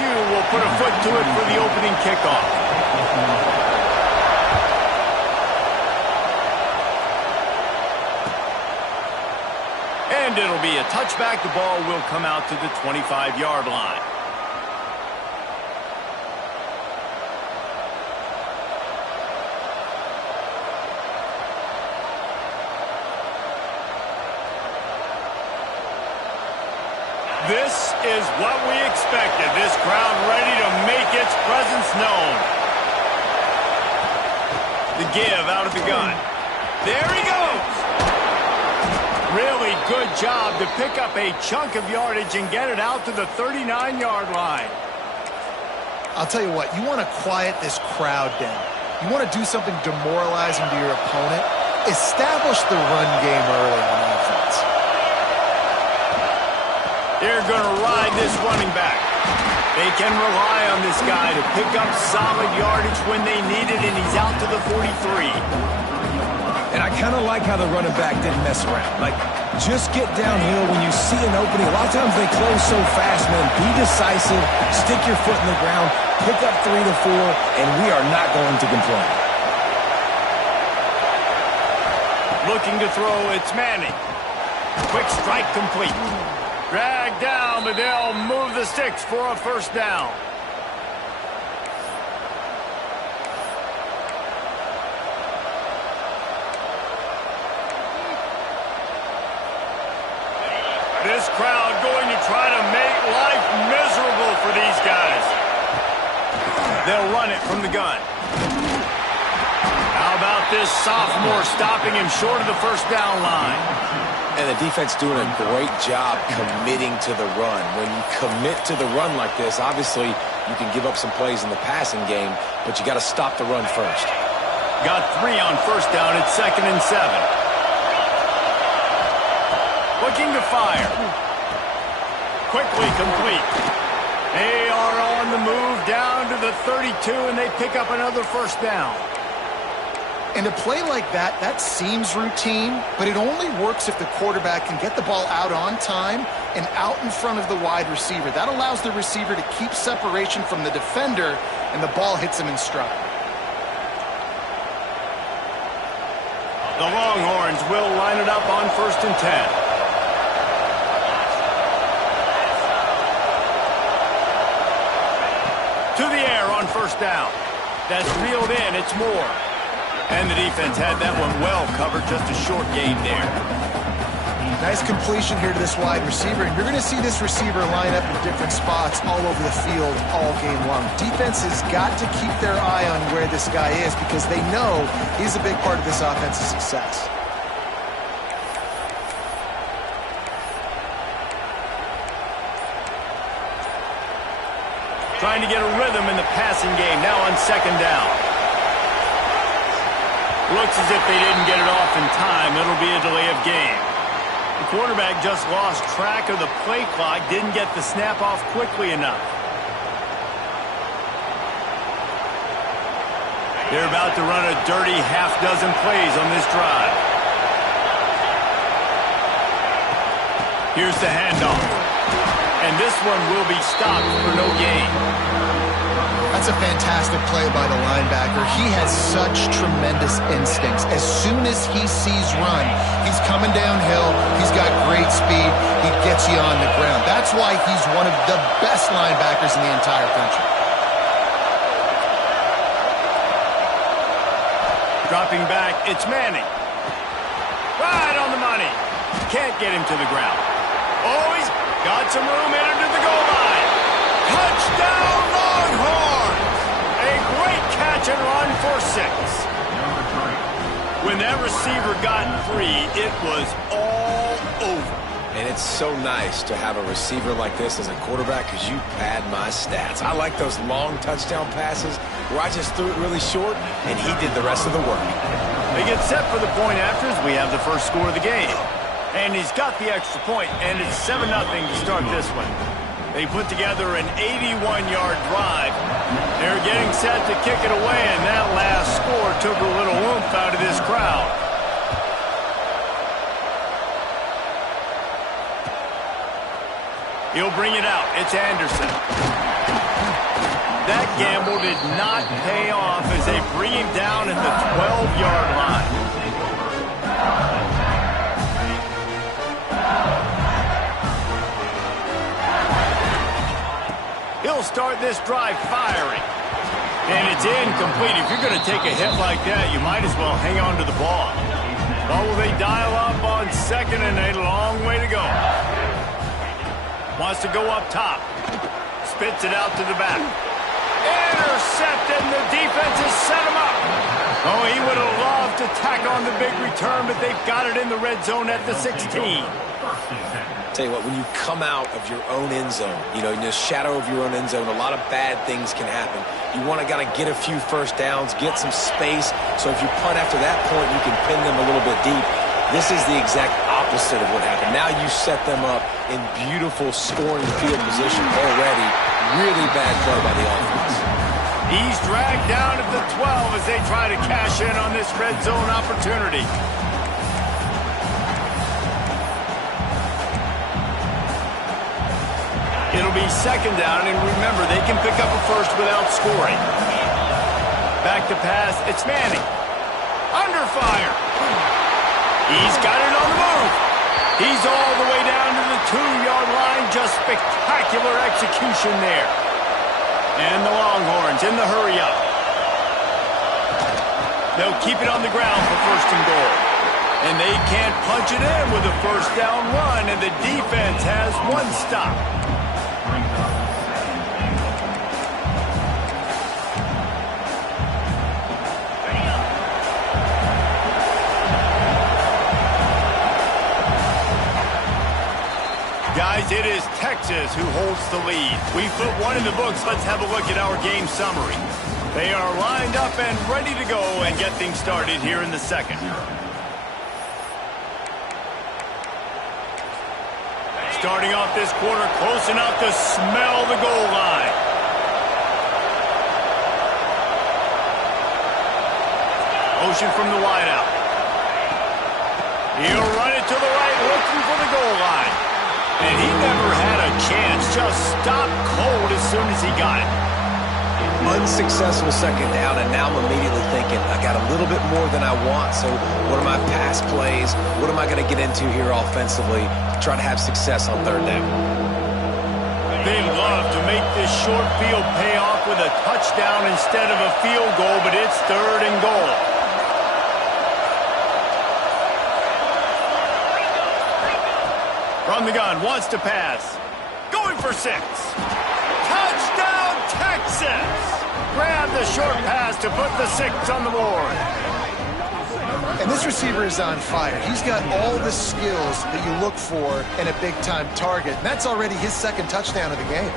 LSU will put a foot to it for the opening kickoff. And it'll be a touchback. The ball will come out to the 25-yard line. This is what we expected. This crowd ready to make its presence known. The give out of the gun. There he goes. Really good job to pick up a chunk of yardage and get it out to the 39-yard line. I'll tell you what, you want to quiet this crowd down. You want to do something demoralizing to your opponent. Establish the run game early on offense. They're going to ride this running back. They can rely on this guy to pick up solid yardage when they need it, and he's out to the 43. And I kind of like how the running back didn't mess around. Like, just get downhill when you see an opening. A lot of times they close so fast, man. Be decisive, stick your foot in the ground, pick up 3 to 4, and we are not going to complain. Looking to throw, it's Manning. Quick strike complete. Dragged down, but they'll move the sticks for a first down. This crowd going to try to make life miserable for these guys. They'll run it from the gun. How about this sophomore stopping him short of the first down line? And the defense doing a great job committing to the run. When you commit to the run like this, obviously you can give up some plays in the passing game, but you got to stop the run first. Got 3 on first down. It's 2nd and 7. Looking to fire. Quickly complete. They are on the move down to the 32, and they pick up another first down. And a play like that, that seems routine, but it only works if the quarterback can get the ball out on time and out in front of the wide receiver. That allows the receiver to keep separation from the defender, and the ball hits him in stride. The Longhorns will line it up on 1st and 10. To the air on first down. That's reeled in. It's Moore. And the defense had that one well covered. Just a short gain there. Nice completion here to this wide receiver. And you're going to see this receiver line up in different spots all over the field all game long. Defense has got to keep their eye on where this guy is because they know he's a big part of this offense's success. Trying to get a rhythm in the passing game. Now on 2nd down. Looks as if they didn't get it off in time. It'll be a delay of game. The quarterback just lost track of the play clock. Didn't get the snap off quickly enough. They're about to run a dirty half-dozen plays on this drive. Here's the handoff. And this one will be stopped for no gain. That's a fantastic play by the linebacker. He has such tremendous instincts. As soon as he sees run, he's coming downhill. He's got great speed. He gets you on the ground. That's why he's one of the best linebackers in the entire country. Dropping back, it's Manning. Right on the money. Can't get him to the ground. Oh, he's got some room in to the goal line. Touchdown, Longhorns! A great catch and run for 6. When that receiver got free, it was all over. And it's so nice to have a receiver like this as a quarterback because you pad my stats. I like those long touchdown passes where I just threw it really short and he did the rest of the work. They get set for the point afters. We have the first score of the game. And he's got the extra point, and it's 7-0 to start this one. They put together an 81-yard drive. They're getting set to kick it away, and that last score took a little oomph out of this crowd. He'll bring it out. It's Anderson. that gamble did not pay off as they bring him down at the 12-yard line. He'll start this drive firing. And it's incomplete. If you're going to take a hit like that, you might as well hang on to the ball. But will they dial up on second and a long way to go? Wants to go up top. Spits it out to the back. Intercepted, and the defense has set him up. Oh, he would have loved to tack on the big return, but they've got it in the red zone at the 16. Tell you what, when you come out of your own end zone, you know, in the shadow of your own end zone, a lot of bad things can happen. You want to get a few first downs, get some space, so if you punt after that point, you can pin them a little bit deep. This is the exact opposite of what happened. Now you set them up in beautiful scoring field position already. Really bad play by the offense. He's dragged down at the 12 as they try to cash in on this red zone opportunity. It'll be second down, and remember, they can pick up a first without scoring. Back to pass, it's Manning. Under fire. He's got it on the move. He's all the way down to the 2-yard line. Just spectacular execution there. And the Longhorns in the hurry-up. They'll keep it on the ground for first and goal. And they can't punch it in with a first down run, and the defense has one stop. Guys, it is Texas who holds the lead. We put one in the books. Let's have a look at our game summary. They are lined up and ready to go and get things started here in the second. Starting off this quarter close enough to smell the goal line. Motion from the wideout. He'll run it to the right, looking for the goal line. And he never had a chance, just stopped cold as soon as he got it. Unsuccessful second down, and now I'm immediately thinking, I got a little bit more than I want, so what are my pass plays? What am I going to get into here offensively to try to have success on third down? They love to make this short field pay off with a touchdown instead of a field goal, but it's third and goal. From the gun, wants to pass. Going for 6. Touchdown, Texas! Grab the short pass to put the 6 on the board. And this receiver is on fire. He's got all the skills that you look for in a big-time target. And that's already his second touchdown of the game.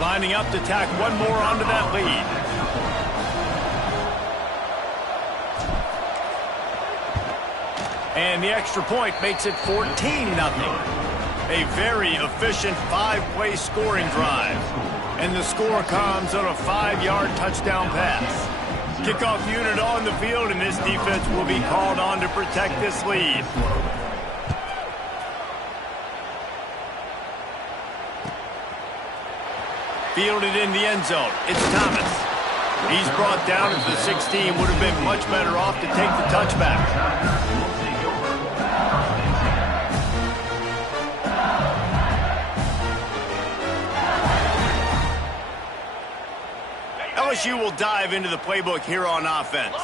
Lining up to tack one more onto that lead. And the extra point makes it 14-0. A very efficient 5-play scoring drive. And the score comes on a 5-yard touchdown pass. Kickoff unit on the field, and this defense will be called on to protect this lead. Fielded in the end zone. It's Thomas. He's brought down at the 16. Would have been much better off to take the touchback. LSU will dive into the playbook here on offense.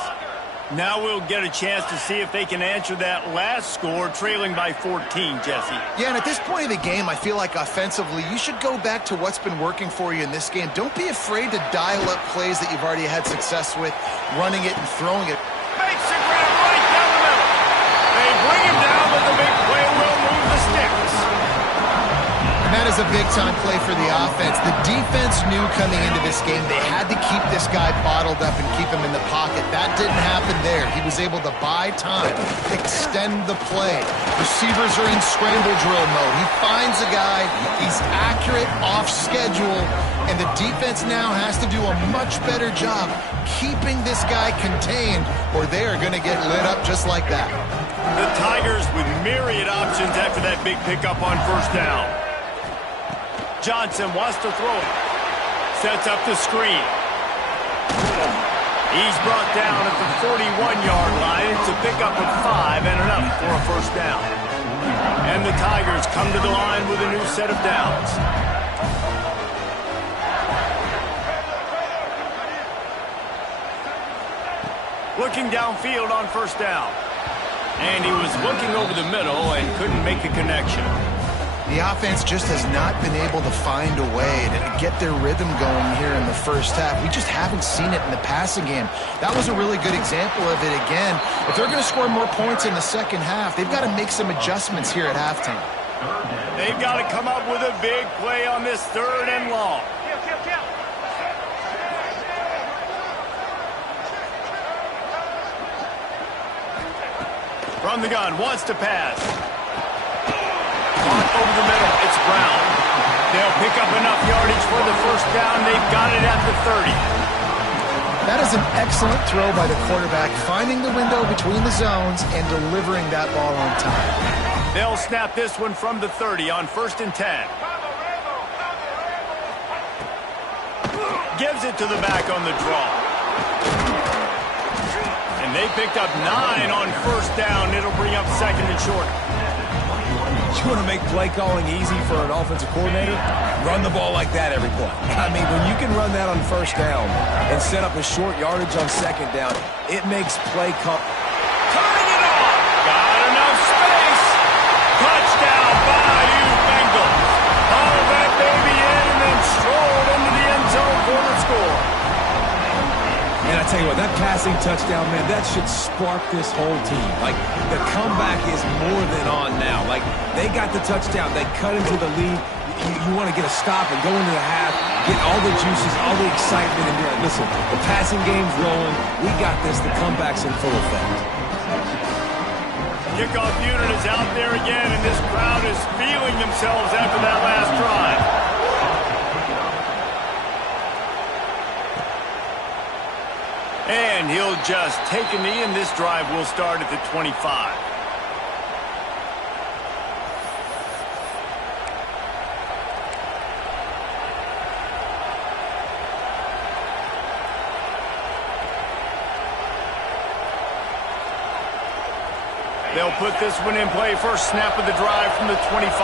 Now we'll get a chance to see if they can answer that last score, trailing by 14, Jesse. Yeah, and at this point of the game, I feel like offensively, you should go back to what's been working for you in this game. Don't be afraid to dial up plays that you've already had success with, running it and throwing it. Makes a grab right down the middle. They bring him down, but the big play will move the sticks. And that is a big-time play for the offense. The defense knew coming into this game they had to keep this guy bottled up and keep him in the pocket. That didn't happen there. He was able to buy time, extend the play. Receivers are in scramble drill mode. He finds a guy, he's accurate, off schedule, and the defense now has to do a much better job keeping this guy contained, or they are going to get lit up just like that. The Tigers with myriad options after that big pickup on first down. Johnson wants to throw it. Sets up the screen. He's brought down at the 41-yard line. It's a pickup of 5 and enough for a first down. And the Tigers come to the line with a new set of downs. Looking downfield on first down. And he was looking over the middle and couldn't make a connection. The offense just has not been able to find a way to get their rhythm going here in the first half. We just haven't seen it in the passing game. That was a really good example of it again. If they're going to score more points in the second half, they've got to make some adjustments here at halftime. They've got to come up with a big play on this 3rd and long. From the gun, wants to pass. Caught over the middle, it's Brown. They'll pick up enough yardage for the first down. They've got it at the 30. That is an excellent throw by the quarterback, finding the window between the zones and delivering that ball on time. They'll snap this one from the 30 on 1st and 10. Gives it to the back on the draw. And they picked up 9 on first down. It'll bring up 2nd and short. You want to make play calling easy for an offensive coordinator? Run the ball like that every play. I mean, when you can run that on first down and set up a short yardage on 2nd down, it makes play call. Turning it on. Got enough space. Touchdown, Bayou Bengals. Haul that baby in and then strolled into the end zone for the score. And I tell you what, that passing touchdown, man, that should spark this whole team. Like, the comeback is more than on now. Like, they got the touchdown. They cut into the lead. You want to get a stop and go into the half, get all the juices, all the excitement, and be like, listen, the passing game's rolling. We got this. The comeback's in full effect. Kickoff unit is out there again, and this crowd is feeling themselves after that last drive. And he'll just take a knee, and this drive will start at the 25. They'll put this one in play. First snap of the drive from the 25.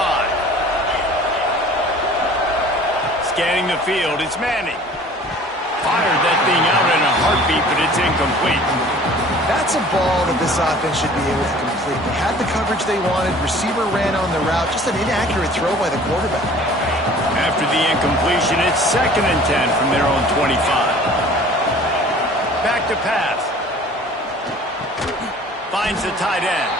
Scanning the field, it's Manning. Fired that thing out in a heartbeat, but it's incomplete. That's a ball that this offense should be able to complete. They had the coverage they wanted. Receiver ran on the route. Just an inaccurate throw by the quarterback. After the incompletion, it's 2nd and 10 from their own 25. Back to pass. Finds the tight end.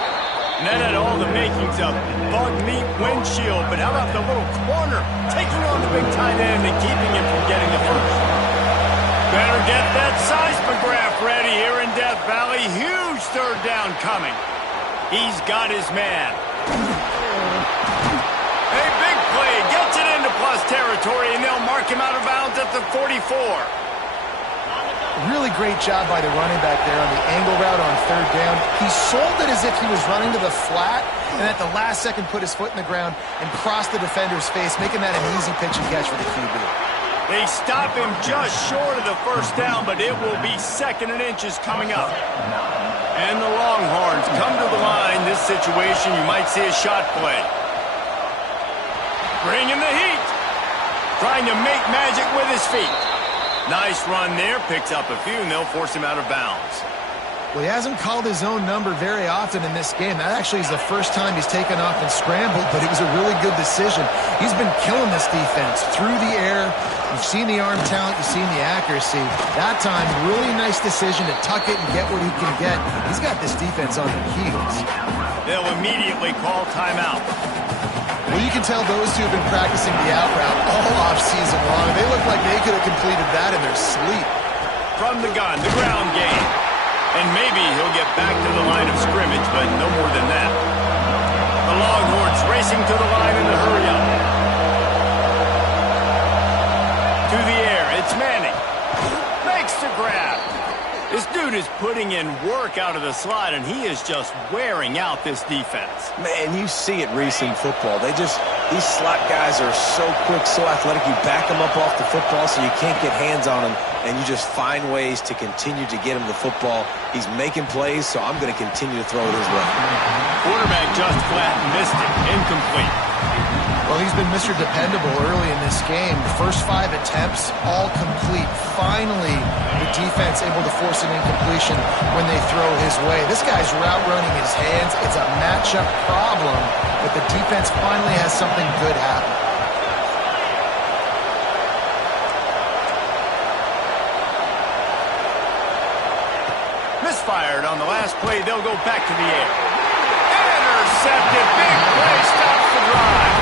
And that had all the makings of bug meat windshield. But how about the little corner taking on the big tight end and keeping him from getting the first? Better get that seismograph ready here in Death Valley. Huge 3rd down coming. He's got his man. A big play. Gets it into plus territory, and they'll mark him out of bounds at the 44. Really great job by the running back there on the angle route on 3rd down. He sold it as if he was running to the flat, and at the last second put his foot in the ground and crossed the defender's face, making that an easy pitch and catch for the QB. They stop him just short of the first down, but it will be 2nd and inches coming up. And the Longhorns come to the line. This situation, you might see a shot play. Bringing the heat. Trying to make magic with his feet. Nice run there. Picks up a few, and they'll force him out of bounds. Well, he hasn't called his own number very often in this game. That actually is the first time he's taken off and scrambled, but it was a really good decision. He's been killing this defense through the air. You've seen the arm talent. You've seen the accuracy. That time, really nice decision to tuck it and get what he can get. He's got this defense on their heels. They'll immediately call timeout. Well, you can tell those two have been practicing the out route all offseason long. They look like they could have completed that in their sleep. From the gun, the ground game. And maybe he'll get back to the line of scrimmage, but no more than that. The Longhorns racing to the line in the hurry-up. To the air, it's Manning. Makes the grab. This dude is putting in work out of the slot, and he is just wearing out this defense. Man, you see it, Reese, in football. These slot guys are so quick, so athletic. You back them up off the football so you can't get hands on them, and you just find ways to continue to get him the football. He's making plays, so I'm going to continue to throw it his way. Quarterback just flat missed it. Incomplete. Well, he's been Mr. Dependable early in this game. The first 5 attempts, all complete. Finally, the defense able to force an incompletion when they throw his way. This guy's route running his hands. It's a matchup problem, but the defense finally has something good happen. Misfired on the last play. They'll go back to the air. Intercepted. Big play. Stops the drive.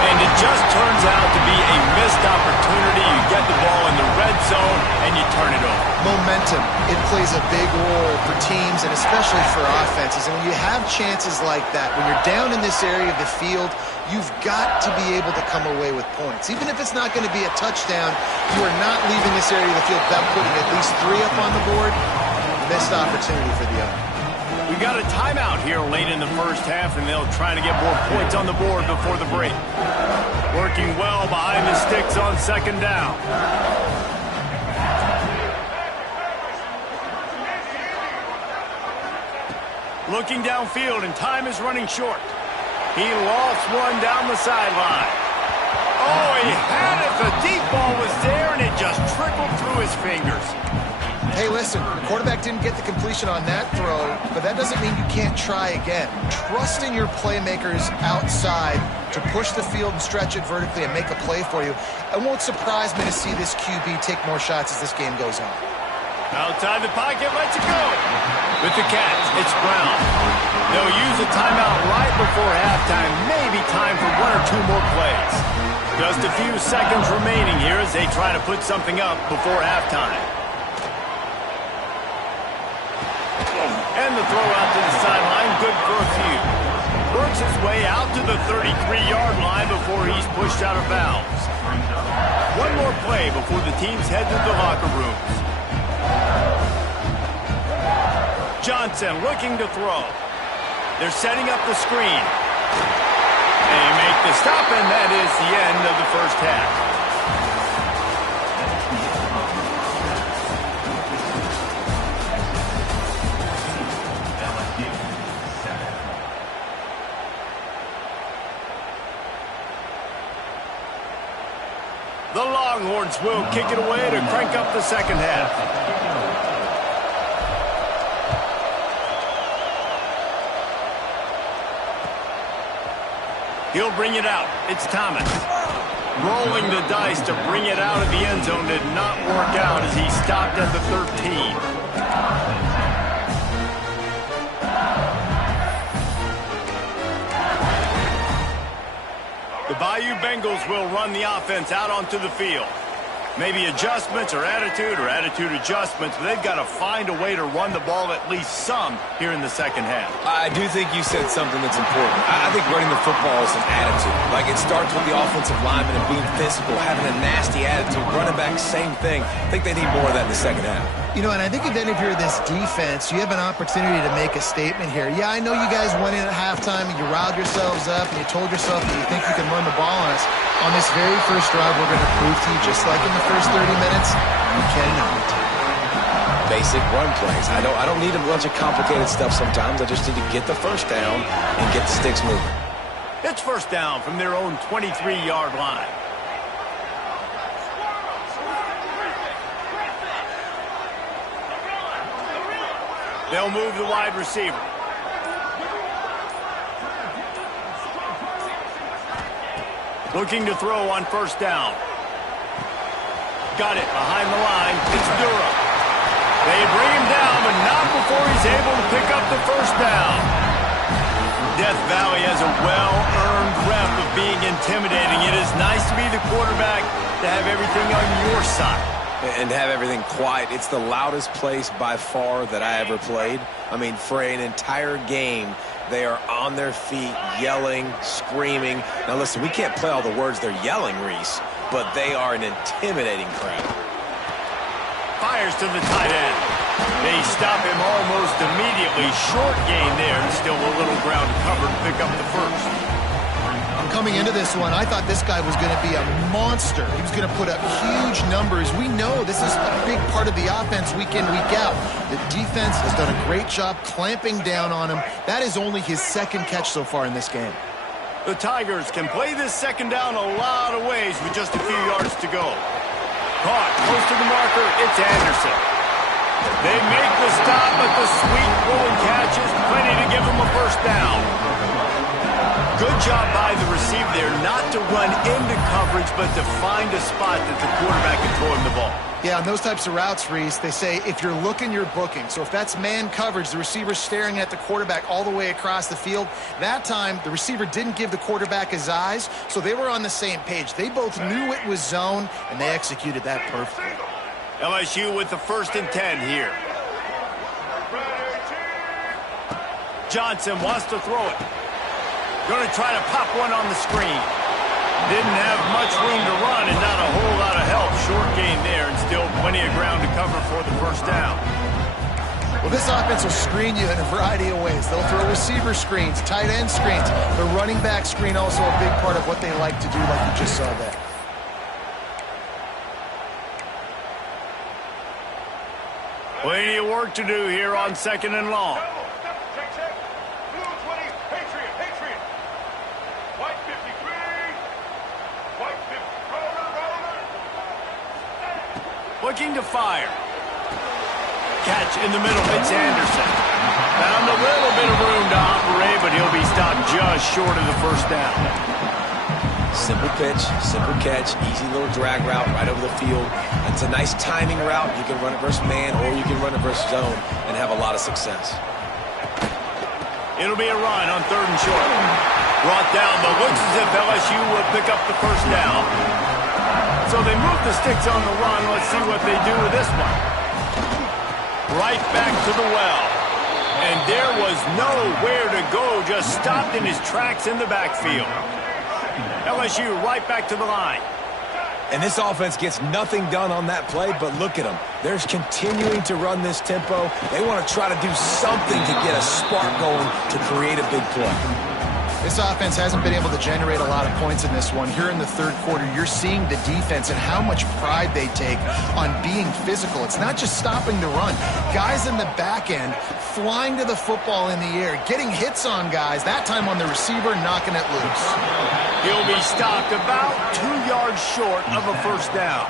And it just turns out to be a missed opportunity. You get the ball in the red zone, and you turn it over. Momentum. It plays a big role for teams and especially for offenses. And when you have chances like that, when you're down in this area of the field, you've got to be able to come away with points. Even if it's not going to be a touchdown, you are not leaving this area of the field without putting at least 3 up on the board. Missed opportunity for the other. We got a timeout here late in the first half, and they'll try to get more points on the board before the break. Working well behind the sticks on second down. Looking downfield, and time is running short. He lofts one down the sideline. Oh, he had it. The deep ball was there, and it just trickled through his fingers. Hey, listen, the quarterback didn't get the completion on that throw, but that doesn't mean you can't try again. Trust in your playmakers outside to push the field and stretch it vertically and make a play for you. It won't surprise me to see this QB take more shots as this game goes on. Outside the pocket, lets it go. With the catch, it's Brown. They'll use a timeout right before halftime. Maybe time for 1 or 2 more plays. Just a few seconds remaining here as they try to put something up before halftime. And the throw out to the sideline, good for a few. Works his way out to the 33-yard line before he's pushed out of bounds. 1 more play before the teams head to the locker rooms. Johnson looking to throw. They're setting up the screen. They make the stop, and that is the end of the first half. The Longhorns will kick it away to crank up the second half. He'll bring it out. It's Thomas. Rolling the dice to bring it out of the end zone did not work out as he stopped at the 13. The Bayou Bengals will run the offense out onto the field. Maybe adjustments or attitude adjustments, but they've got to find a way to run the ball at least some here in the second half. I do think you said something that's important. I think running the football is an attitude. Like, it starts with the offensive lineman and being physical, having a nasty attitude. Running back, same thing. I think they need more of that in the second half. You know, and I think if any of you are this defense, you have an opportunity to make a statement here. Yeah, I know you guys went in at halftime and you riled yourselves up and you told yourself that you think you can run the ball on us. On this very first drive, we're going to prove to you, just like in the first 30 minutes, you cannot. Basic run plays. I don't need a bunch of complicated stuff sometimes. I just need to get the first down and get the sticks moving. It's first down from their own 23-yard line. They'll move the wide receiver. Looking to throw on first down. Got it behind the line. It's Durham. They bring him down, but not before he's able to pick up the first down. Death Valley has a well-earned rep of being intimidating. It is nice to be the quarterback, to have everything on your side. And have everything quiet. It's the loudest place by far that I ever played. I mean, for an entire game, they are on their feet, yelling, screaming. Now, listen, we can't play all the words they're yelling, Reese, but they are an intimidating crowd. Fires to the tight end. They stop him almost immediately. Short gain there. Still a little ground covered. Pick up the first. Coming into this one, I thought this guy was going to be a monster. He was going to put up huge numbers. We know this is a big part of the offense week in, week out. The defense has done a great job clamping down on him. That is only his second catch so far in this game. The Tigers can play this second down a lot of ways with just a few yards to go. Caught close to the marker. It's Anderson. They make the stop, but the sweet rolling catch is plenty to give them a first down. Good job by the receiver there, not to run into coverage, but to find a spot that the quarterback can throw him the ball. Yeah, on those types of routes, Reese, they say if you're looking, you're booking. So if that's man coverage, the receiver's staring at the quarterback all the way across the field. That time, the receiver didn't give the quarterback his eyes, so they were on the same page. They both knew it was zone, and they executed that perfectly. LSU with the 1st and 10 here. Johnson wants to throw it. Going to try to pop one on the screen. Didn't have much room to run and not a whole lot of help. Short gain there and still plenty of ground to cover for the first down. Well, this offense will screen you in a variety of ways. They'll throw receiver screens, tight end screens. The running back screen also a big part of what they like to do, like you just saw there. Plenty of work to do here on 2nd and long. Looking to fire. Catch in the middle. It's Anderson. Found a little bit of room to operate, but he'll be stopped just short of the first down. Simple pitch, simple catch, easy little drag route right over the field. It's a nice timing route. You can run it versus man or you can run it versus zone and have a lot of success. It'll be a run on 3rd and short. Brought down, but looks as if LSU will pick up the first down. So they move the sticks on the run. Let's see what they do with this one. Right back to the well. And there was nowhere to go. Just stopped in his tracks in the backfield. LSU right back to the line. And this offense gets nothing done on that play, but look at them. They're continuing to run this tempo. They want to try to do something to get a spark going to create a big play. This offense hasn't been able to generate a lot of points in this one. Here in the 3rd quarter, you're seeing the defense and how much pride they take on being physical. It's not just stopping the run. Guys in the back end flying to the football in the air, getting hits on guys, that time on the receiver, knocking it loose. He'll be stopped about 2 yards short of a first down.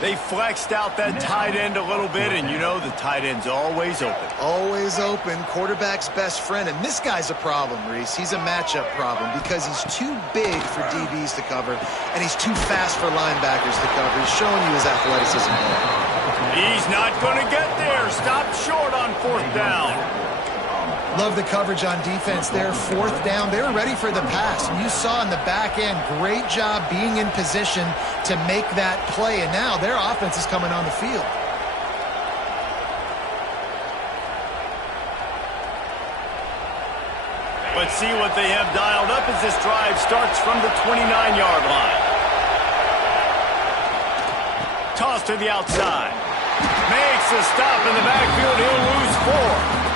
They flexed out that tight end a little bit, and you know the tight end's always open. Always open, quarterback's best friend. And this guy's a problem, Reese. He's a matchup problem because he's too big for DBs to cover, and he's too fast for linebackers to cover. He's showing you his athleticism there. He's not going to get there. Stopped short on 4th down. Love the coverage on defense there. 4th down. They were ready for the pass. And you saw in the back end, great job being in position to make that play. And now their offense is coming on the field. Let's see what they have dialed up as this drive starts from the 29-yard line. Toss to the outside. Makes a stop in the backfield. He'll lose 4.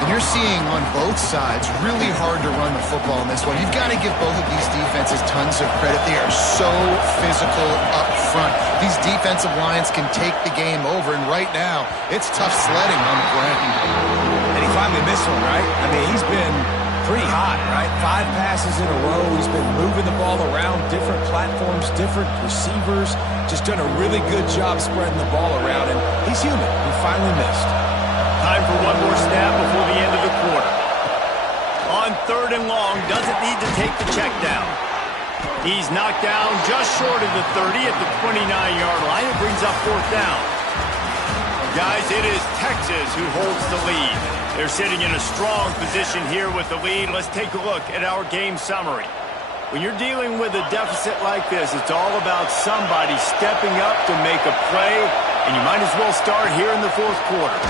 And you're seeing on both sides really hard to run the football in this one. You've got to give both of these defenses tons of credit. They are so physical up front. These defensive lines can take the game over, and right now, it's tough sledding on the ground. And he finally missed one, right? I mean, he's been pretty hot, right? 5 passes in a row. He's been moving the ball around, different platforms, different receivers. Just done a really good job spreading the ball around, and he's human. He finally missed. Time for one more snap before the end of the quarter. On 3rd and long, doesn't need to take the check down. He's knocked down just short of the 30 at the 29-yard line. It brings up 4th down. Guys, it is Texas who holds the lead. They're sitting in a strong position here with the lead. Let's take a look at our game summary. When you're dealing with a deficit like this, it's all about somebody stepping up to make a play, and you might as well start here in the 4th quarter.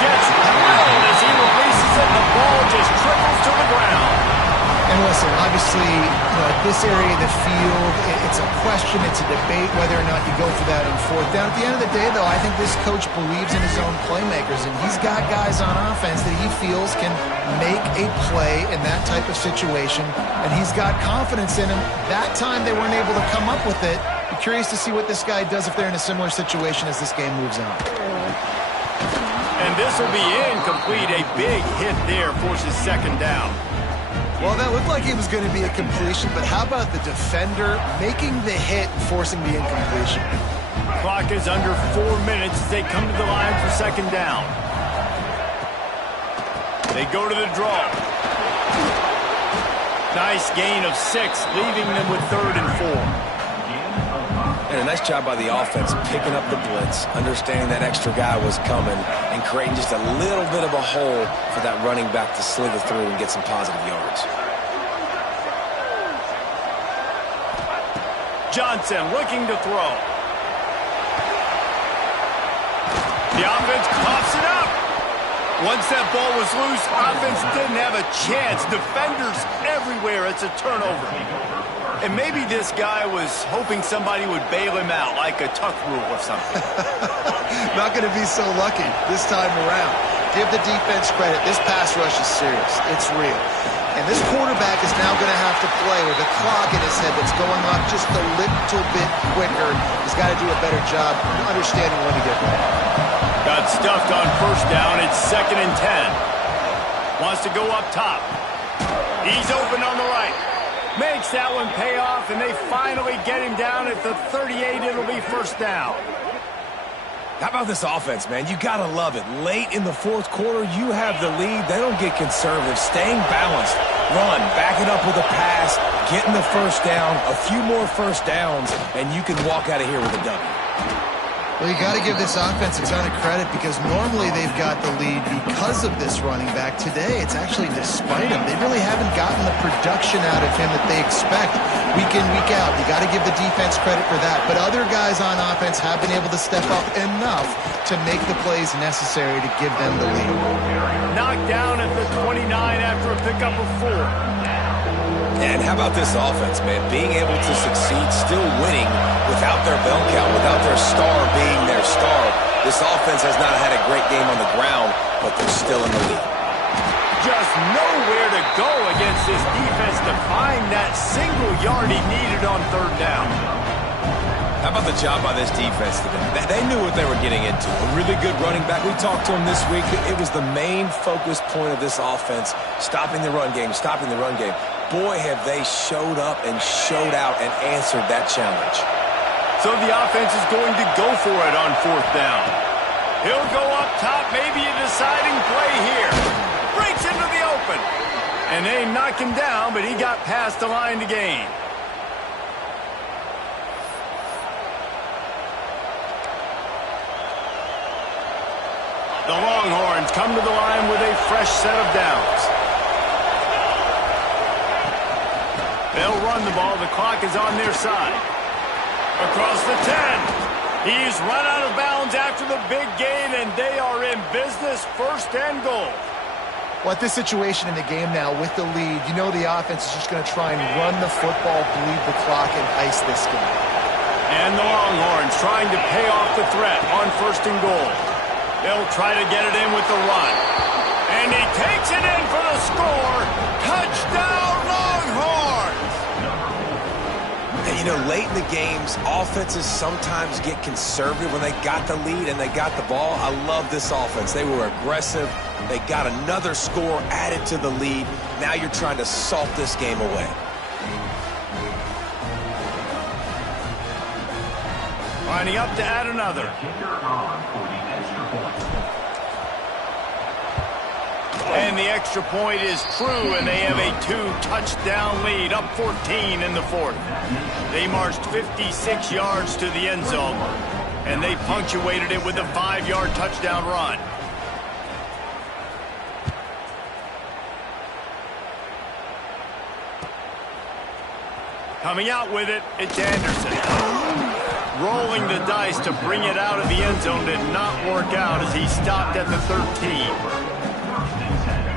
Gets drilled as he releases it. The ball just trickles to the ground. And listen, obviously, at this area of the field, it's a question, it's a debate whether or not you go for that on fourth down. At the end of the day, though, I think this coach believes in his own playmakers, and he's got guys on offense that he feels can make a play in that type of situation, and he's got confidence in him. That time they weren't able to come up with it. I'm curious to see what this guy does if they're in a similar situation as this game moves on. And this will be incomplete. A big hit there forces second down. Well, that looked like it was going to be a completion, but how about the defender making the hit and forcing the incompletion? Clock is under 4 minutes as they come to the line for second down. They go to the draw. Nice gain of 6, leaving them with 3rd and 4. And a nice job by the offense picking up the blitz, understanding that extra guy was coming, and creating just a little bit of a hole for that running back to slither through and get some positive yards. Johnson looking to throw. The offense coughs it up. Once that ball was loose, offense didn't have a chance. Defenders everywhere. It's a turnover. And maybe this guy was hoping somebody would bail him out, like a tuck rule or something. Not going to be so lucky this time around. Give the defense credit. This pass rush is serious. It's real. And this quarterback is now going to have to play with a clock in his head that's going off just a little bit quicker. He's got to do a better job understanding when to get ready. Got stuffed on first down. It's 2nd and 10. Wants to go up top. He's open on the right. Makes that one pay off, and they finally get him down at the 38. It'll be first down. How about this offense, man? You got to love it. Late in the fourth quarter, you have the lead. They don't get conservative. Staying balanced. Run, back it up with a pass, getting the first down, a few more first downs, and you can walk out of here with a W. Well, you got to give this offense a ton of credit because normally they've got the lead because of this running back. Today, it's actually despite him. They really haven't gotten the production out of him that they expect week in, week out. You got to give the defense credit for that. But other guys on offense have been able to step up enough to make the plays necessary to give them the lead. Knocked down at the 29 after a pickup of 4. And how about this offense, man? Being able to succeed, still winning without their bell count, without their star being their star. This offense has not had a great game on the ground, but they're still in the lead. Just nowhere to go against this defense to find that single yard he needed on 3rd down. How about the job by this defense today? They knew what they were getting into. A really good running back. We talked to him this week. It was the main focus point of this offense, stopping the run game, stopping the run game. Boy, have they showed up and showed out and answered that challenge. So the offense is going to go for it on 4th down. He'll go up top, maybe a deciding play here. Breaks into the open. And they knock him down, but he got past the line to gain. The Longhorns come to the line with a fresh set of downs. They'll run the ball. The clock is on their side. Across the 10. He's run out of bounds after the big gain, and they are in business, 1st and goal. Well, at this situation in the game now, with the lead, you know the offense is just going to try and run the football, bleed the clock, and ice this game. And the Longhorns trying to pay off the threat on 1st and goal. They'll try to get it in with the run. And he takes it in for the score. Touchdown, Longhorns! And, you know, late in the games, offenses sometimes get conservative when they got the lead and they got the ball. I love this offense. They were aggressive. They got another score added to the lead. Now you're trying to salt this game away. Lining up to add another. And the extra point is true, and they have a 2-touchdown lead, up 14 in the 4th. They marched 56 yards to the end zone, and they punctuated it with a 5-yard touchdown run. Coming out with it, it's Anderson. Rolling the dice to bring it out of the end zone did not work out as he stopped at the 13.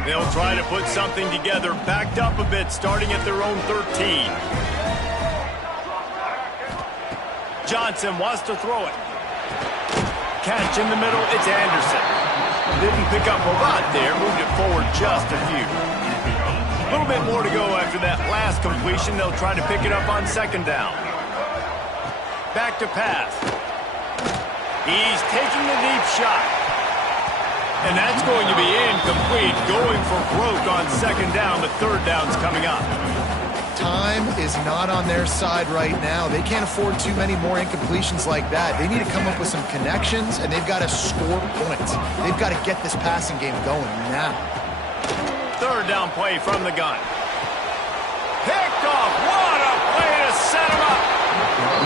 They'll try to put something together, backed up a bit, starting at their own 13. Johnson wants to throw it. Catch in the middle, it's Anderson. Didn't pick up a lot there, moved it forward just a few. A little bit more to go after that last completion. They'll try to pick it up on second down. Back to pass. He's taking the deep shot. And that's going to be incomplete. Going for broke on second down, but third down's coming up. Time is not on their side right now. They can't afford too many more incompletions like that. They need to come up with some connections, and they've got to score points. They've got to get this passing game going now. Third down play from the gun. Picked off. What a play to set him up.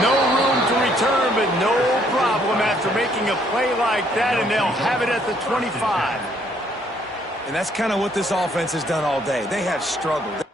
No room to return, but no problem after making a play like that, and they'll have it at the 25. And that's kind of what this offense has done all day. They have struggled.